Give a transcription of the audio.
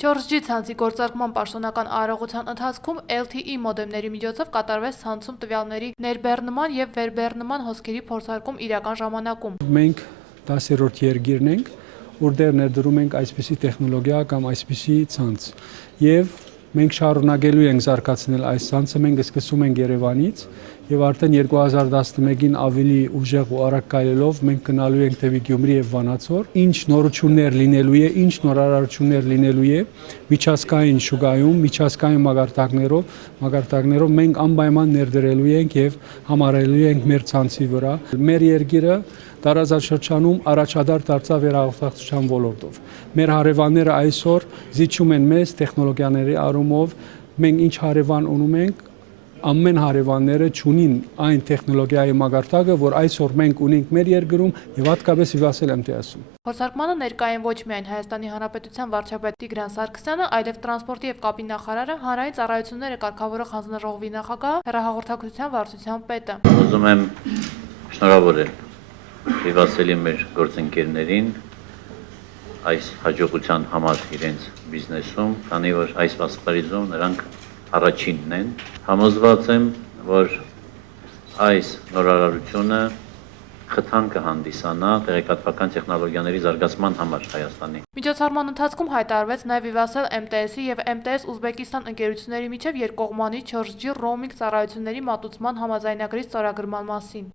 4G ցանցի գործարկման պաշտոնական արարողության ընթացքում LTE մոդեմների միջոցով կատարվեց ցանցում տվյալների ներբեռնման եւ վերբեռնման հոսքերի փորձարկում իրական ժամանակում։ Մենք 10-րդ երկիրն ենք, որտեղ ներդրում ենք այսպիսի տեխնոլոգիա կամ այսպիսի ցանց եւ մենք շարունակելու ենք զարգացնել այս ցանցը, մենք սկսում ենք Երևանից եւ արդեն 2011-ին ավելի ուժեղ ու արագ կայելով մենք գնալու ենք դեպի Գյումրի եւ Վանաձոր։ Ինչ նորություններ լինելու է, ինչ նորարարություններ լինելու է միջազգային շուկայում, միջազգային մագարտակներով մենք անպայման ներդրելու ենք եւ համարելու ենք մեր ցանցի վրա։ Մեր երկիրը տարածաշրջանում առաջադար դարձավ վերահաղորդակցության ոլորտով։ Մեր հարևանները այսօր զիջում են մեզ տեխնոլոգիաների առումով, մենք ինչ հարևան ունում ենք, ամեն հարևանները ճունին այն տեխնոլոգիայի մագարտակը, որ այսօր մենք ունենք մեր երկրում եւ հատկապես իվասել եմ ասում։ Փորձարկմանը ներկայ են ոչ միայն Հայաստանի Հանրապետության վարչապետ Տիգրան Սարգսյանը, այլև տրանսպորտի եւ կապի նախարարը, հանրային ծառայությունները կարգավորող հանձնաժողովի նախագահը, հեռահաղորդակցության վարչության պետը։ Ուզում եմ շնորհավորել իվասելի մեր գործընկերներին այս հաջողության համար իրենց բիզնեսում, քանի որ այս ասպարեզում նրանք առաջինն են։ Համոզված եմ, որ այս նորարարությունը խթան կհանդիսանա տեղեկատվական տեխնոլոգիաների զարգացման համար Հայաստանի։ Միջոցառման ընթացքում հայտարարվեց նաև իվասել MTS-ի եւ MTS Ուզբեկիստան ընկերությունների միջև երկկողմանի 4G roaming ծառայությունների մատուցման համաձայնագրի ստորագրման մասին։